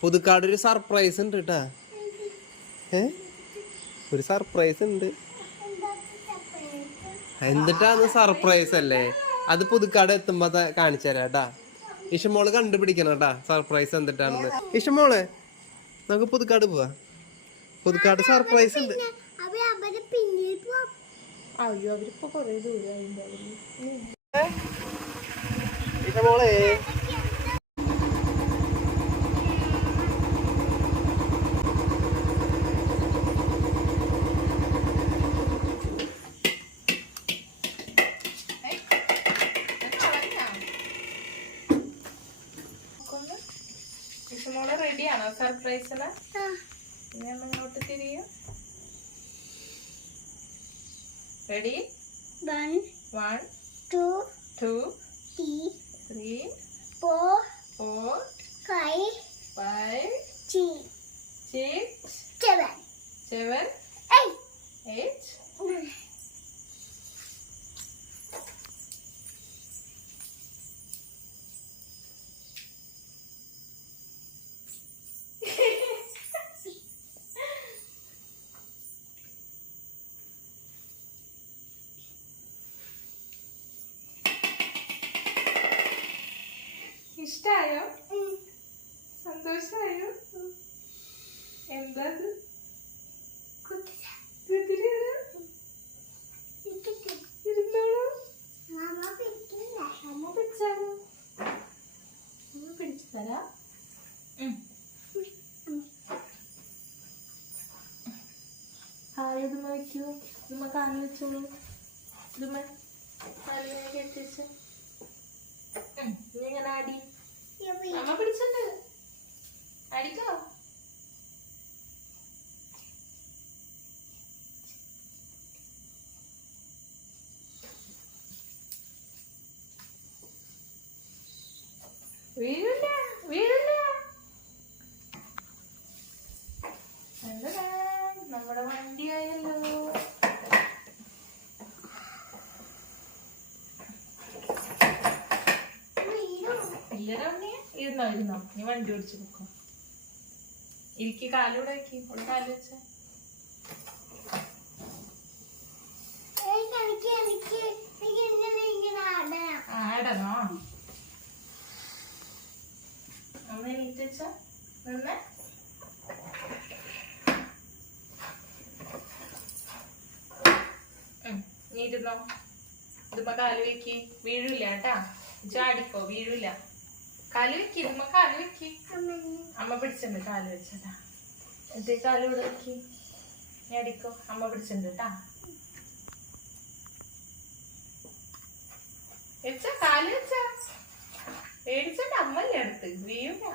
പുതുക്കാട് ഒരു സർപ്രൈസ് ഉണ്ട് കേട്ടാ. ഒരു സർപ്രൈസ് ഉണ്ട്. എന്നിട്ടാന്ന് സർപ്രൈസ് അല്ലേ അത്. പുതുക്കാട് എത്തുമ്പോ കാണിച്ചു തരാം കേട്ടാ. ഇഷമോള് കണ്ടുപിടിക്കണം കേട്ടാ സർപ്രൈസ് എന്തിട്ടാണെന്ന്. ഇഷമോളെ നമുക്ക് പുതുക്കാട് പോവാ. പുതുക്കാട് സർപ്രൈസ് ഉണ്ട്. അയ്യോ അവരിപ്പോ കൊറേ ദൂരം. ഇഷമോളെ ഇഷമോളെ റെഡിയാണോ സർപ്രൈസിന്? ഞാൻ അങ്ങോട്ട് തിരിയും. റെഡി? 1 2 3 4 5 6 7 8 ഇഷ്ടായോ? സന്തോഷായോ? എന്താ ഇരുന്നോളൂ. അമ്മ പിടിച്ചാലോ? അമ്മ പിടിച്ചു തരാം. ഇത് നോക്കൂ. ഇതുമ്മ കാലിൽ വെച്ചോളൂ. ഇതുമ്മ കാലിൽ കെട്ടിച്ച് ഇങ്ങനെ അടി. അമ്മ പിടിച്ചിട്ടുണ്ട്. അടിക്കോ? വീഴില്ല വീഴില്ല. നമ്മുടെ വണ്ടിയായല്ലോ. ഇരുന്നോ നീ വണ്ടി ഓടിച്ചു നോക്കോ. എനിക്ക് കാലൂടെ വെക്കി. ഒരു കാല് വെച്ച ആടണോ? അമ്മ നീറ്റ് വെച്ച നിന്ന്. നീ ഇരുന്നോ. ഇതുമ്മ കാല് വെക്കി. വീഴില്ല കേട്ടാ. ചാടിക്കോ. വീഴില്ല. കാല് വെക്കി. ഇതുമ്മ കാല് വെക്കി. അമ്മ പിടിച്ചിട്ടുണ്ട്. കാല് വെച്ചതാ. എന്നിട്ട് കാല് ഇവിടെ വെക്കി. നീ അടിക്കോ. അമ്മ പിടിച്ചിട്ടുണ്ട് കേട്ടാ. വെച്ച കാല് വെച്ച പേടിച്ചിട്ട് അമ്മല്ലേ അടുത്ത്. വീഴില്ല.